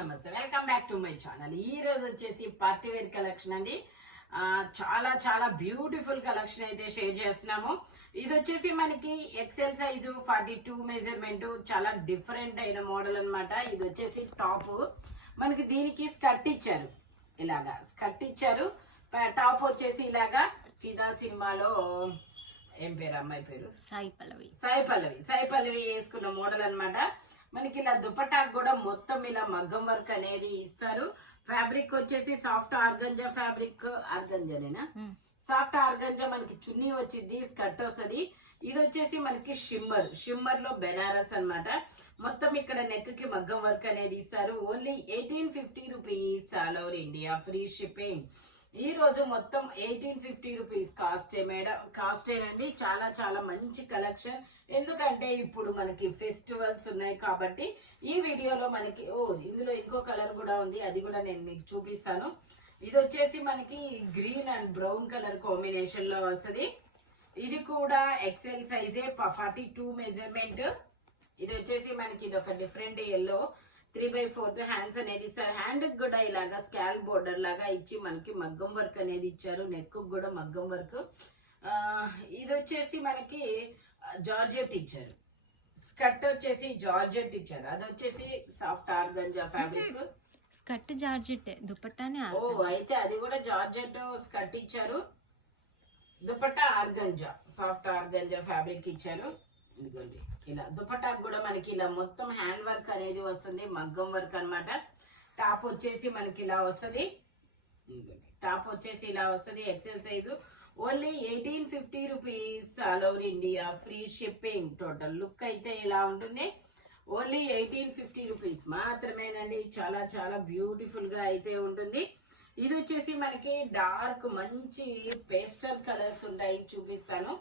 నమస్తే welcome back to my channel. ఈ రోజు వచ్చేసి పార్టీ వేర్ కలెక్షన్ అండి. చాలా చాలా బ్యూటిఫుల్ కలెక్షన్ అయితే షేర్ చేస్తున్నాము. ఇది వచ్చేసి మనకి ఎక్సెల్ సైజు 42 మెజర్మెంట్, చాలా డిఫరెంట్ అయిన మోడల్ అన్నమాట. ఇది వచ్చేసి టాప్, మనకి దీనికి స్కర్ట్ ఇచ్చారు, ఇలాగా స్కర్ట్ ఇచ్చారు. టాప్ వచ్చేసి ఇలాగా ఫిదా సినిమాలో ఏం పేరు అమ్మాయి పేరు, సాయి పల్లవి వేసుకున్న మోడల్ అన్నమాట. మనకి ఇలా దుపట్టాకు కూడా మొత్తం ఇలా మగ్గం వర్క్ అనేది ఇస్తారు. ఫ్యాబ్రిక్ వచ్చేసి సాఫ్ట్ ఆర్గంజా ఫ్యాబ్రిక్, ఆర్గంజానేనా, సాఫ్ట్ ఆర్గంజా. మనకి చున్నీ వచ్చింది, స్కర్ట్ వస్తుంది. ఇది వచ్చేసి మనకి షిమ్మర్ లో బెనారస్ అన్నమాట. మొత్తం ఇక్కడ నెక్ కి మగ్గం వర్క్ అనేది ఇస్తారు. Only 1850 rupees, all over India free shipping. ఈ రోజు మొత్తం 1850 రూపీస్ కాస్టే మేడం, కాస్టేనండి. చాలా చాలా మంచి కలెక్షన్. ఎందుకంటే ఇప్పుడు మనకి ఫెస్టివల్స్ ఉన్నాయి కాబట్టి ఈ వీడియోలో మనకి ఇందులో ఇంకో కలర్ కూడా ఉంది, అది కూడా నేను మీకు చూపిస్తాను. ఇది వచ్చేసి మనకి green and brown colour combination లో వస్తుంది. ఇది కూడా ఎక్సెల్ సైజే, 42 మెజర్మెంట్. ఇది వచ్చేసి మనకి ఇది ఒక డిఫరెంట్ ఎల్లో 3/4 హ్యాండ్స్ అనేది ఇస్తారు. హ్యాండ్ కూడా ఇలాగా స్కాల్ బోర్డర్ లాగా ఇచ్చి మనకి మగ్గం వర్క్ అనేది ఇచ్చారు. నెక్ కూడా మగ్గం వర్క్. ఇది వచ్చేసి మనకి జార్జెట్ ఇచ్చారు. స్కర్ట్ వచ్చేసి జార్జెట్ ఇచ్చారు. అది వచ్చేసి soft organza fabric. Skirt georgette, దుపట్టానే అయితే అది కూడా జార్జెట్ స్కర్ట్ ఇచ్చారు. Dupatta organza, soft organza fabric ఇచ్చారు. ఇదిగోండి ఇలా దుపట్టాకు కూడా మనకి ఇలా మొత్తం హ్యాండ్ వర్క్ అనేది వస్తుంది, మగ్గం వర్క్ అన్నమాట. టాప్ వచ్చేసి మనకి ఇలా వస్తుంది. టాప్ వచ్చేసి ఇలా వస్తుంది, XL size. Only 1850 rupees, all over India free shipping. Total look అయితే ఇలా ఉంటుంది. ఓన్లీ 1850 రూపీస్ మాత్రమేనండి. చాలా చాలా బ్యూటిఫుల్ గా అయితే ఉంటుంది. ఇది వచ్చేసి మనకి డార్క్ మంచి పేస్టల్ కలర్స్ ఉంటాయి, చూపిస్తాను.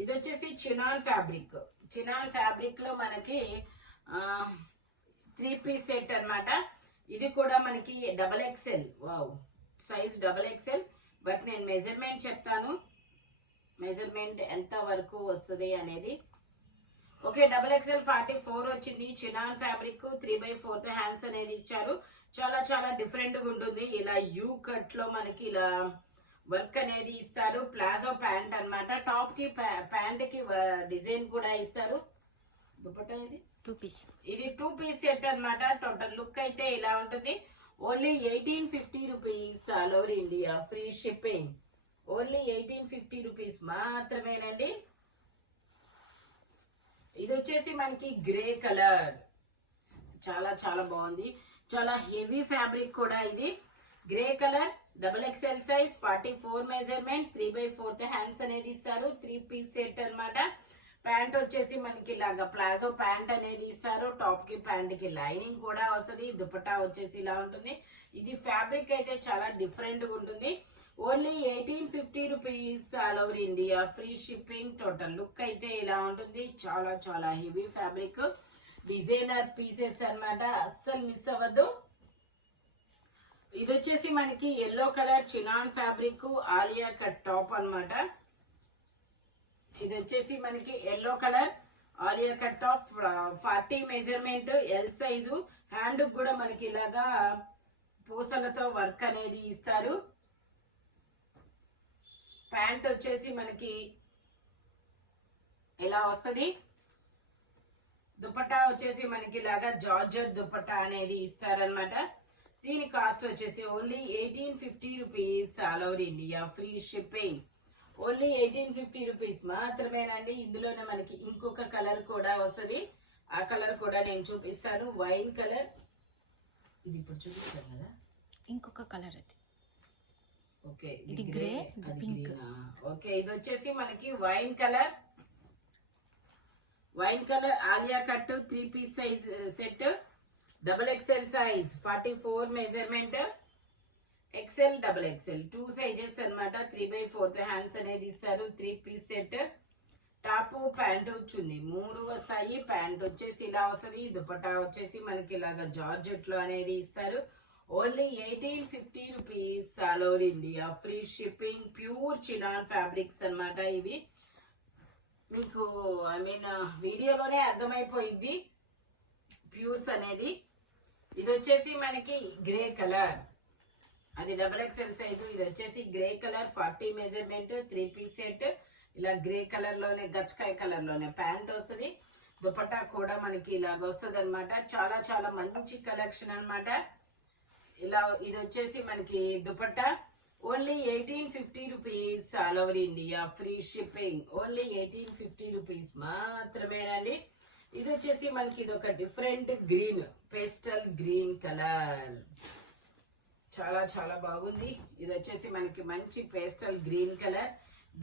ఇది వచ్చేసి చినాన్ ఫ్యాబ్రిక్ లో మనకి 3 పీస్ సెట్ అన్నమాట. ఇది కూడా మనకి XXL, wow, size XXL. But నేను మెజర్మెంట్ చెప్తాను, మెజర్మెంట్ ఎంత వరకు వస్తుంది అనేది. ఓకే, XXL 44 వచ్చింది. చినాన్ ఫ్యాబ్రిక్, 3/4 హ్యాండ్స్ అనేది ఇచ్చారు. చాలా చాలా డిఫరెంట్ గా ఉంటుంది. ఇలా యూ కట్ లో మనకి ఇలా వర్క్ అనేది ఇస్తారు. ప్లాజో ప్యాంట్ అన్నమాట. టాప్ కి ప్యాంట్ కి డిజైన్ కూడా ఇస్తారు. దుపట్టా ఇది 2 పీస్ సెట్ అన్నమాట. టోటల్ లుక్ అయితే ఇలా ఉంటుంది. Only 1850 rupees, all over India free shipping. Only 1850 rupees మాత్రమేనండి. ఇది వచ్చేసి మనకి గ్రే కలర్, చాలా చాలా బాగుంది. చాలా హెవీ ఫ్యాబ్రిక్ కూడా ఇది. Grey colour, XXL size, 44 measurement, 3/4 hands అనేది ఇస్తారు. 3 పీస్ సెట్ అన్నమాట. ప్యాంట్ వచ్చేసి మనకి ఇలాగా ప్లాజో ప్యాంట్ అనేది ఇస్తారు. టాప్ కి ప్యాంట్ కి లైనింగ్ కూడా వస్తుంది. దుపట్టా వచ్చేసి ఇలా ఉంటుంది. ఇది ఫ్యాబ్రిక్ అయితే చాలా డిఫరెంట్ గా ఉంటుంది. Only 1850 rupees, all over India free shipping. Total look అయితే ఇలా ఉంటుంది. చాలా చాలా హెవీ ఫ్యాబ్రిక్, డిజైనర్ పీసెస్ అన్నమాట. అస్సలు మిస్ అవ్వద్దు. ఇది వచ్చేసి మనకి yellow colour chinon fabric, Alia cut top అన్నమాట. ఇది వచ్చేసి మనకి yellow colour Alia cut top, 40 measurement, L size. Hand కూడా మనకి ఇలాగా పూసలతో వర్క్ అనేది ఇస్తారు. ప్యాంట్ వచ్చేసి మనకి ఇలా వస్తుంది. దుపట్టా వచ్చేసి మనకి ఇలాగా జార్జెట్ దుపట్టా అనేది ఇస్తారనమాట. దీని కాస్ట్ వచ్చేసి only 1850 rupees, all over India free shipping. Only 1850 rupees మాత్రమేనండి. ఇందులోనే మనకి ఇంకొక కలర్ కూడా వస్తుంది. ఆ కలర్ కూడా నేను చూపిస్తాను, వైన్ కలర్. ఇది ఇప్పుడు చూపిస్తాను కదా, ఇంకొక కలర్ అది. ఓకే, ఇది గ్రే, పింక్. ఓకే, ఇది వచ్చేసి మనకి wine colour Alia cut 3 piece size set, XXL size, 44 measurement, XL XXL 2 sizes అన్నమాట. 3/4 హ్యాండ్స్ అనేది ఇస్తారు. 3 పీస్ సెట్. టాప్ ప్యాంటు చున్నీ 3 వస్తాయి. ప్యాంట్ వచ్చేసి ఇలా వస్తుంది. దుపట్టా వచ్చేసి మనకి ఇలాగా జార్జెట్ లో అనేది ఇస్తారు. Only 1850 rupees, all over India free shipping. Pure chinon fabrics అన్నమాట ఇవి. మీకు వీడియోలోనే అర్థమైపోయింది ప్యూర్స్ అనేది. ఇది వచ్చేసి మనకి గ్రే కలర్, అది డబుల్ ఎక్స్ఎల్ సైజు. ఇది వచ్చేసి grey colour 40 measurement 3 piece set. ఇలా గ్రే కలర్ లోనే గచ్చకాయ కలర్ లోనే ప్యాంట్ వస్తుంది. దుపట్టా కూడా మనకి ఇలాగ వస్తుంది అనమాట. చాలా చాలా మంచి కలెక్షన్ అన్నమాట. ఇలా ఇది వచ్చేసి మనకి dupatta only 1850 rupees, all over India free shipping. Only 1850 rupees మాత్రమేనండి. ఇది వచ్చేసి మనకి ఇది ఒక different green, pastel green colour, చాలా చాలా బాగుంది. ఇది వచ్చేసి మనకి మంచి pastel green colour,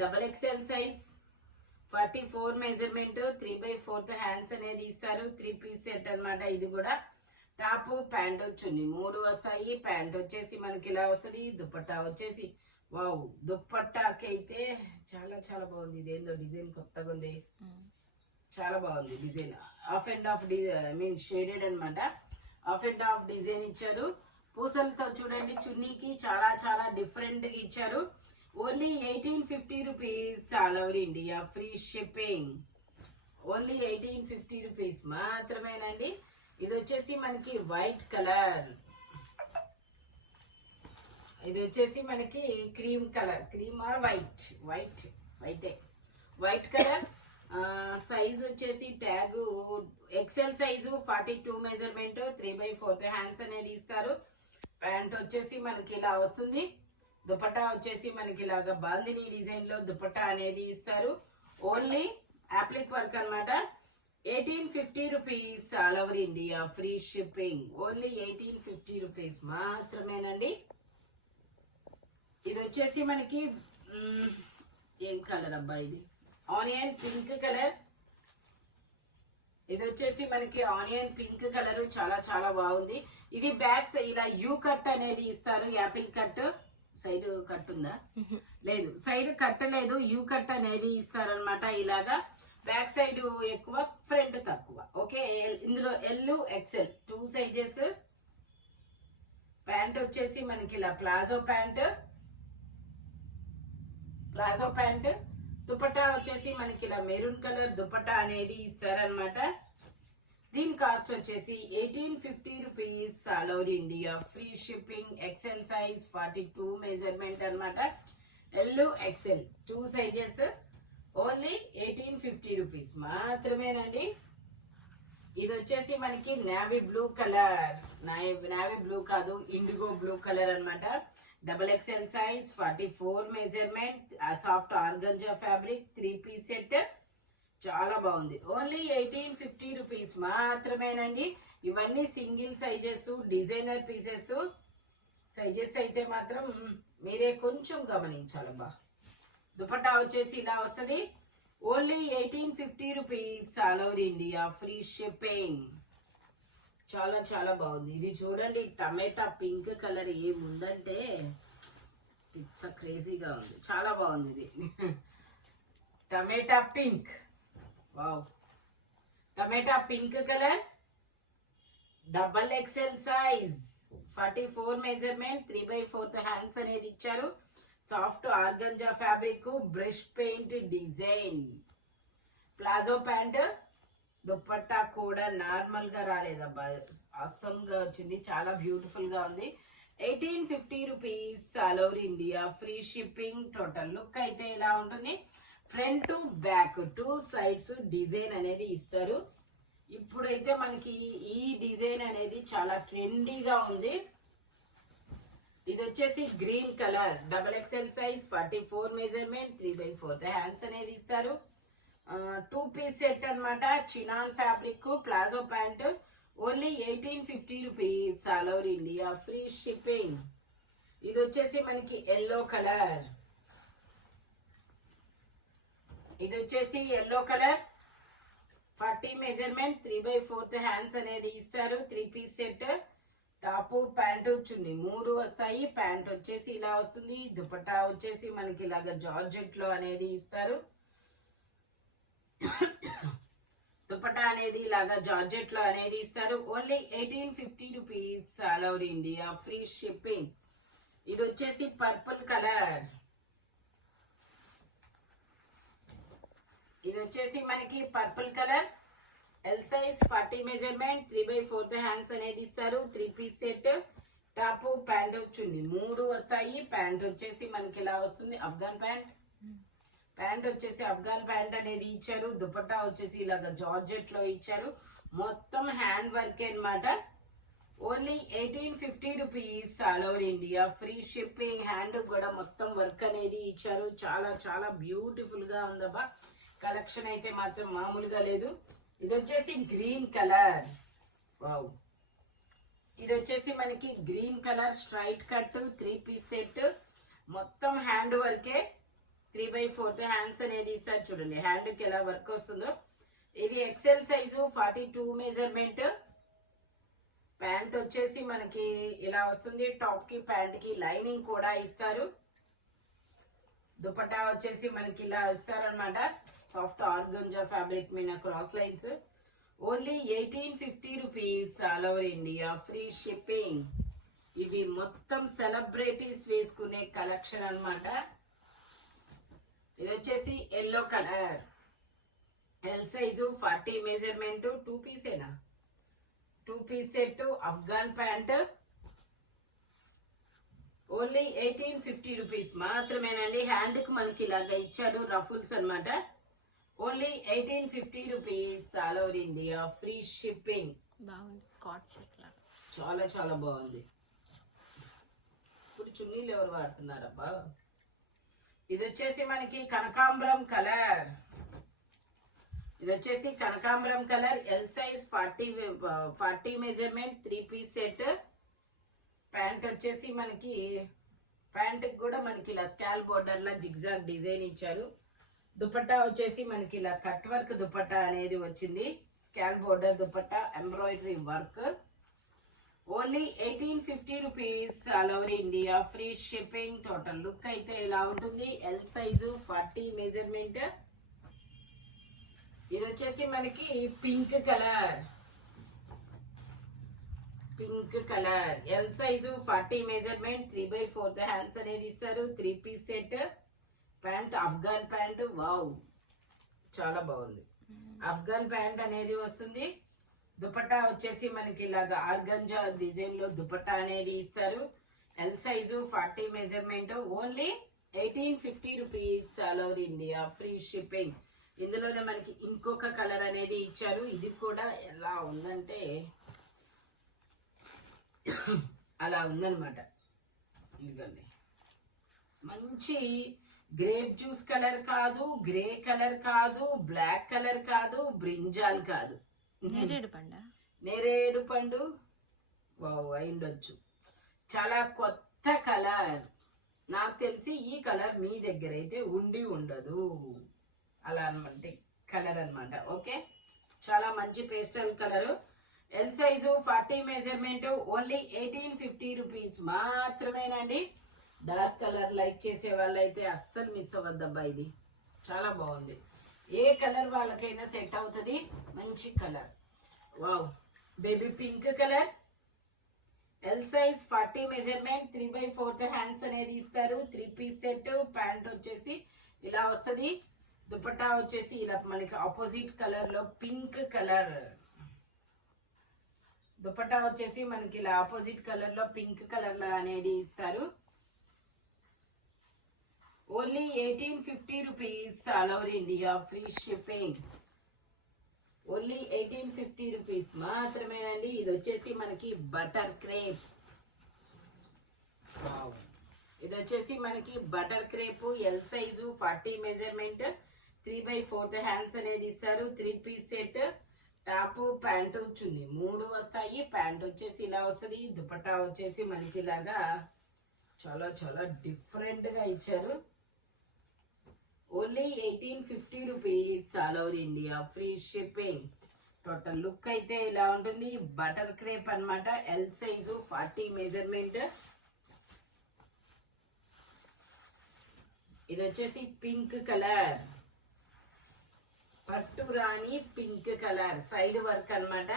double XL size 44 measurement 3/4 hands అనేది ఇస్తారు. 3 పీస్ సెట్ అన్నమాట. ఇది కూడా టాప్ ప్యాంట్ చున్నీ 3 వస్తాయి. ప్యాంట్ వచ్చేసి మనకి ఇలా వస్తుంది. దుపట్టా వచ్చేసి వావ్, దుపట్టాకి అయితే చాలా చాలా బాగుంది. ఇదేందో డిజైన్ కొత్తగా ఉంది, చాలా బాగుంది design. Half and half mean shaded అన్నమాట. ఆఫ్ అండ్ ఆఫ్ డిజైన్ ఇచ్చారు. పూసలతో చూడండి చున్నీకి చాలా చాలా డిఫరెంట్ గా ఇచ్చారు. Only 1850 rupees, all over India free shipping. Only 1850 rupees మాత్రమేనండి. ఇది వచ్చేసి మనకి వైట్ కలర్, ఇది వచ్చేసి మనకి cream colour, cream or white, white colour. Size వచ్చేసి tag XL size 42 measurement 3/4 hands అనేది ఇస్తారు. ప్యాంట్ వచ్చేసి మనకి ఇలా వస్తుంది. దుపట్టా వచ్చేసి మనకి ఇలాగా బాందిని డిజైన్ లో దుపట్టా అనేది ఇస్తారు. ఓన్లీ అప్లిక్ వర్క్ అన్నమాట. 1850 rupees, all over India free shipping. Only 1850 rupees మాత్రమేనండి. ఇది వచ్చేసి మనకి ఏం కలర్ అబ్బా, ఇది ఆనియన్ పింక్ కలర్. ఇది వచ్చేసి మనకి ఆనియన్ పింక్ కలర్, చాలా చాలా బాగుంది. ఇది బ్యాక్ ఇలా యూ కట్ అనేది ఇస్తారు. యాపిల్ కట్, సైడ్ కట్ ఉందా? లేదు, సైడ్ కట్ లేదు, యూ కట్ అనేది ఇస్తారనమాట. ఇలాగా బ్యాక్ సైడ్ ఎక్కువ, ఫ్రంట్ తక్కువ. ఓకే, ఇందులో ఎల్ ఎక్సెల్ 2 సైజెస్. ప్యాంట్ వచ్చేసి మనకి ఇలా ప్లాజో ప్యాంట్, దుపట్టా వచ్చేసి మనకి ఇలా మెరూన్ కలర్ దుపట్టా అనేది ఇస్తారనమాట. దీని కాస్ట్ వచ్చేసి 1850 rupees, all over India free shipping. XL size 42 measurement అన్నమాట. L XL 2 sizes. Only 1850 rupees మాత్రమేనండి. ఇది వచ్చేసి మనకి navy blue colour, navy blue కాదు, ఇండిగో బ్లూ కలర్ అన్నమాట. Double XL size 44 measurement, soft organza fabric 3 piece set. చాలా బాగుంది. Only 1850 rupees మాత్రమేనండి. ఇవన్నీ single sizes, designer pieces. Sizes అయితే మాత్రం మీరే కొంచెం గమనించాలబ్బా. దుపట్టా వచ్చేసి ఇలా వస్తుంది. Only 1850 rupees, all over India free shipping. చాలా చాలా బాగుంది. ఇది చూడండి, టమాటా పింక్ కలర్ ఏముందంటే పిచ్చ క్రేజీగా ఉంది, చాలా బాగుంది ఇది. Tomato pink, wow, tomato pink colour, double XL size 44 measurement 3/4 hands అనేది ఇచ్చారు. Soft organza fabric, brush paint design, palazzo pant. Dupatta కూడా నార్మల్ గా రాలేదబ్బా, అసమ్ గా వచ్చింది, చాలా బ్యూటిఫుల్ గా ఉంది. 1850 rupees, all over India free shipping. Total look అయితే ఇలా ఉంటుంది. Front to back 2 sides design అనేది ఇస్తారు. ఇప్పుడైతే మనకి ఈ డిజైన్ అనేది చాలా ట్రెండీగా ఉంది. ఇది వచ్చేసి green colour, double XL size 44 measurement 3/4 hands అనేది ఇస్తారు. 2 పీస్ సెట్ అన్నమాట. Chinon fabric, palazzo pant. Only 1850 rupees, all over India free shipping. ఇది వచ్చేసి మనకి ఎల్లో కలర్, ఇది వచ్చేసి ఎల్లో కలర్ 40 మెజర్మెంట్ 3/4 హ్యాండ్స్ అనేది ఇస్తారు. 3 పీస్ సెట్. టాప్ ప్యాంటు చున్నీ 3 వస్తాయి. ప్యాంట్ వచ్చేసి ఇలా వస్తుంది. దుపట్టా వచ్చేసి మనకి ఇలాగ జార్జెట్ లో అనేది ఇస్తారు. దుపట్టా అనేది ఇలాగా జార్జెట్ లో అనేది ఇస్తారు. Only 1850 rupees, all over India free shipping. ఇది వచ్చేసి పర్పుల్ కలర్, ఇది వచ్చేసి మనకి purple colour L size 40 measurement 3/4 hands అనేది ఇస్తారు. 3 పీస్ సెట్. టాప్ ప్యాంట్ వచ్చింది 3 వస్తాయి. ప్యాంట్ వచ్చేసి మనకి ఇలా వస్తుంది అఫ్ఘాన్ ప్యాంట్. ప్యాంట్ వచ్చేసి అఫ్ఘాన్ ప్యాంట్ అనేది ఇచ్చారు. దుపట్టా వచ్చేసి ఇలాగ జార్జెట్ లో ఇచ్చారు. మొత్తం హ్యాండ్ వర్క్ అన్నమాట. Only 1850 rupees all over India. Free shipping. Hand కూడా మొత్తం వర్క్ అనేది ఇచ్చారు. చాలా చాలా బ్యూటిఫుల్ గా ఉందబ్బా. కలెక్షన్ అయితే మాత్రం మామూలుగా లేదు. ఇది వచ్చేసి గ్రీన్ కలర్. వావ్, ఇది వచ్చేసి మనకి green colour straight cut 3 piece set. మొత్తం హ్యాండ్ వర్కే. 3/4 హ్యాండ్స్ అనేది ఇస్తారు. చూడండి హ్యాండ్ కి ఎలా వర్క్ వస్తుందో. ఇది ఎక్సెల్ సైజు 42 మెజర్మెంట్. ప్యాంట్ వచ్చేసి మనకి ఇలా వస్తుంది. టాప్ కి ప్యాంట్ కి లైనింగ్ కూడా ఇస్తారు. దుపట్టా వచ్చేసి మనకి ఇలా ఇస్తారనమాట. సాఫ్ట్ ఆర్గంజా ఫ్యాబ్రిక్ మీద cross lines. Only 1850 rupees all over India. Free shipping. ఇవి మొత్తం సెలబ్రిటీస్ వేసుకునే కలెక్షన్ అన్నమాట. ఇది వచ్చేసి yellow colour. L size 40 measurement. 2 పీసేనా? 2 piece set Afghan pant. Only 1850 rupees మాత్రమేనండి. హ్యాండ్ కి మనకి ఇలాగా ఇచ్చాడు రఫుల్స్ అన్నమాట. Only 1850 rupees all over India. Free shipping. బాగుంది కాట్ సెట్ లాగా. చాలా చాలా బాగుంది. ఇప్పుడు చున్నీలు ఎవరు వాడుతున్నారబ్బా? ఇది వచ్చేసి మనకి కనకాంబరం కలర్. ఇది వచ్చేసి కనకాంబరం colour. L size 40 measurement. 3 piece set. Pant వచ్చేసి మనకి ప్యాంట్ కూడా మనకి ఇలా స్కాల్ బోర్డర్ లా జిగ్జాగ్ డిజైన్ ఇచ్చారు. దుపట్టా వచ్చేసి మనకి ఇలా కట్ వర్క్ దుపట్టా అనేది వచ్చింది. స్కాల్ border dupatta embroidery work. Only 1850 rupees all over India. Free shipping. Total look అయితే ఇలా ఉంటుంది. L size 40 measurement. ఇది వచ్చేసి మనకి pink colour. Pink colour. L size 40 measurement. 3/4 hands అనేది ఇస్తారు. 3 piece set. Pant Afghan pant. Wow, చాలా బాగుంది. అఫ్ఘాన్ ప్యాంట్ అనేది వస్తుంది. దుపట్టా వచ్చేసి మనకి ఇలాగా ఆర్గంజా డిజైన్ లో దుపట్టా అనేది ఇస్తారు. L size 40 measurement. Only 1850 rupees all over India. Free shipping. ఇందులోనే మనకి ఇంకొక కలర్ అనేది ఇచ్చారు. ఇది కూడా ఎలా ఉందంటే అలా ఉందన్నమాట. ఇదిగోండి, మంచి గ్రేప్ జ్యూస్ కలర్ కాదు, గ్రే కలర్ కాదు, బ్లాక్ కలర్ కాదు, బ్రింజాల్ కాదు, నేరేడు పండు. వావ్, అయిండొచ్చు. చాలా కొత్త కలర్. నాకు తెలిసి ఈ కలర్ మీ దగ్గర అయితే ఉండి ఉండదు. అలా అనమాట కలర్ అన్నమాట. ఓకే, చాలా మంచి pastel colour. L size 40 measurement. Only 1850 rupees మాత్రమేనండి. డార్క్ కలర్ లైక్ చేసే వాళ్ళైతే అస్సలు మిస్ అవ్వద్దబ్బా. ఇది చాలా బాగుంది. ఏ కలర్ వాళ్ళకైనా సెట్ అవుతుంది. మంచి colour. Wow, baby pink colour. L size 40 measurement. 3/4 hands అనేది ఇస్తారు. 3 పీస్ సెట్. ప్యాంట్ వచ్చేసి ఇలా వస్తుంది. దుపట్టా వచ్చేసి ఇలా మనకి ఆపోజిట్ కలర్ లో పింక్ కలర్. దుపట్టా వచ్చేసి మనకి ఇలా ఆపోజిట్ కలర్ లో పింక్ కలర్ లో అనేది ఇస్తారు. Only 1850 rupees all over India. Free shipping. Only 1850 rupees మాత్రమేనండి. ఇది వచ్చేసి మనకి బటర్ క్రేప్. ఇది వచ్చేసి మనకి butter crepe. L size 40 measurement. 3/4 hands అనేది ఇస్తారు. 3 పీస్ సెట్. టాప్ ప్యాంటు చున్నీ 3 వస్తాయి. ప్యాంట్ వచ్చేసి ఇలా వస్తుంది. దుపట్టా వచ్చేసి మనకి ఇలాగా చాలా చాలా డిఫరెంట్ గా ఇచ్చారు. Only 1850 rupees all over India. Free shipping. Total look అయితే ఇలా ఉంటుంది. బటర్ క్రేప్ అన్నమాట. L size 40 measurement. ఇది వచ్చేసి పింక్ కలర్. పట్టు రాణి పింక్ కలర్. సైడ్ వర్క్ అన్నమాట.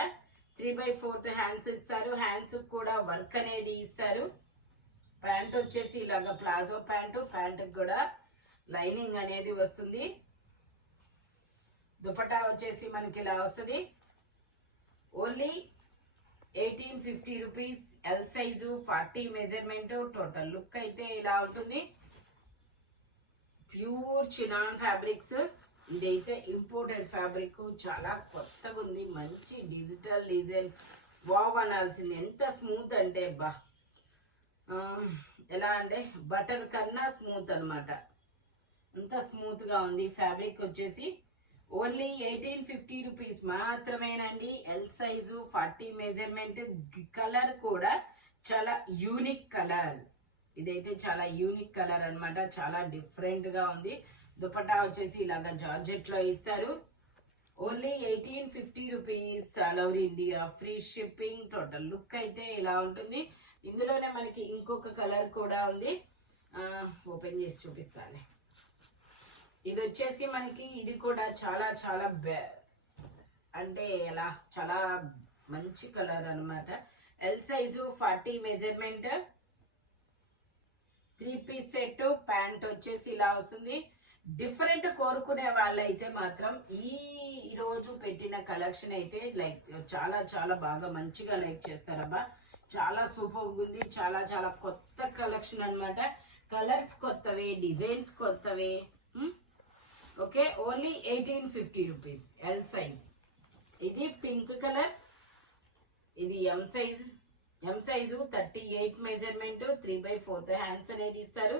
3/4 హ్యాండ్స్ ఇస్తారు. హ్యాండ్స్ కూడా వర్క్ అనేది ఇస్తారు. ప్యాంట్ వచ్చేసి ఇలాగా ప్లాజో ప్యాంటు. ప్యాంట్ కూడా లైనింగ్ అనేది వస్తుంది. దుపట్టా వచ్చేసి మనకి ఇలా వస్తుంది. Only 1850 rupees. L size 40 measurement. Total look అయితే ఇలా ఉంటుంది. Pure chinon fabrics. ఇదైతే ఇంపోర్టెడ్ ఫ్యాబ్రిక్, చాలా కొత్తగా ఉంది. మంచి డిజిటల్ డిజైన్, వావ్ అనాల్సింది. ఎంత స్మూత్ అంటే బా ఎలా అంటే బటర్ కన్నా స్మూత్ అనమాట. అంత స్మూత్ గా ఉంది. ఫ్యాబ్రిక్ వచ్చేసి ఓన్లీ 1850 రూపీస్ మాత్రమేనండి. L size 40 measurement. కలర్ కూడా చాలా యూనిక్ కలర్. ఇదైతే చాలా యూనిక్ కలర్ అన్నమాట. చాలా డిఫరెంట్ గా ఉంది. దుపట్టా వచ్చేసి ఇలాగా జార్జెట్ లో ఇస్తారు. Only 1850 rupees. All over India free shipping. Total look అయితే ఇలా ఉంటుంది. ఇందులోనే మనకి ఇంకొక కలర్ కూడా ఉంది. ఓపెన్ చేసి చూపిస్తాను. ఇది వచ్చేసి మనకి ఇది కూడా చాలా చాలా అంటే ఎలా చాలా మంచి కలర్ అన్నమాట. L size 40 measurement. 3 piece set. Pant వచ్చేసి ఇలా వస్తుంది. డిఫరెంట్ కోరుకునే వాళ్ళైతే మాత్రం ఈ రోజు పెట్టిన కలెక్షన్ అయితే లైక్ చాలా చాలా బాగా మంచిగా లైక్ చేస్తారబ్బా. చాలా సూపర్ ఉంది. చాలా చాలా కొత్త కలెక్షన్ అన్నమాట. కలర్స్ కొత్తవే, డిజైన్స్ కొత్తవే. Okay, only 1850 rupees. L size. ఇది పింక్ కలర్. ఇది M size. M size 38 measurement. 3/4 hands అనేది ఇస్తారు.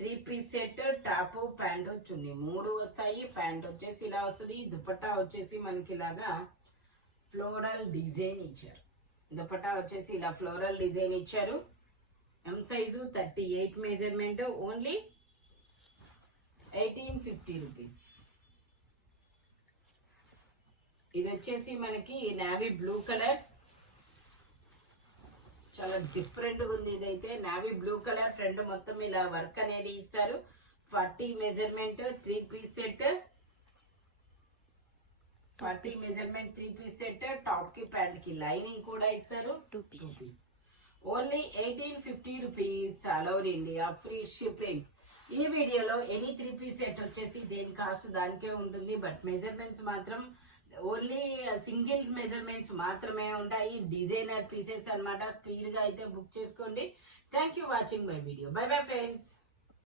3 పీస్ సెట్. టాప్, ప్యాంట్, చున్నీ 3 వస్తాయి. ప్యాంట్ వచ్చేసి ఇలా వస్తుంది. దుపట్టా వచ్చేసి మనకి ఇలాగా ఫ్లోరల్ డిజైన్ ఇచ్చారు. దుపట్టా వచ్చేసి ఇలా ఫ్లోరల్ డిజైన్ ఇచ్చారు. M size 38 measurement. Only 1850 rupees. ఇది వచ్చేసి మనకి నావీ బ్లూ కలర్. చాలా డిఫరెంట్ గా ఉంది. ఇదైతే నావీ బ్లూ కలర్. ఫ్రంట్ మొత్తం ఇలా వర్క్ అనేది ఇస్తారు. 40 measurement. 3 piece set. 40 measurement 3 piece set. Top కి ప్యాంట్ కి లైనింగ్ కూడా ఇస్తారు. 2 piece. Only 1850 rupees. All over India free shipping. ఈ వీడియోలో ఎనీ 3 పీస్ సెట్ వచ్చేసి దేని కాస్ట్ దానికే ఉంటుంది. బట్ మెజర్మెంట్స్ మాత్రం ఓన్లీ సింగిల్ మెజర్మెంట్స్ మాత్రమే ఉంటాయి. డిజైనర్ పీసెస్ అన్నమాట. స్పీడ్ గా అయితే బుక్ చేసుకోండి. Thank you watching my video. By bye friends.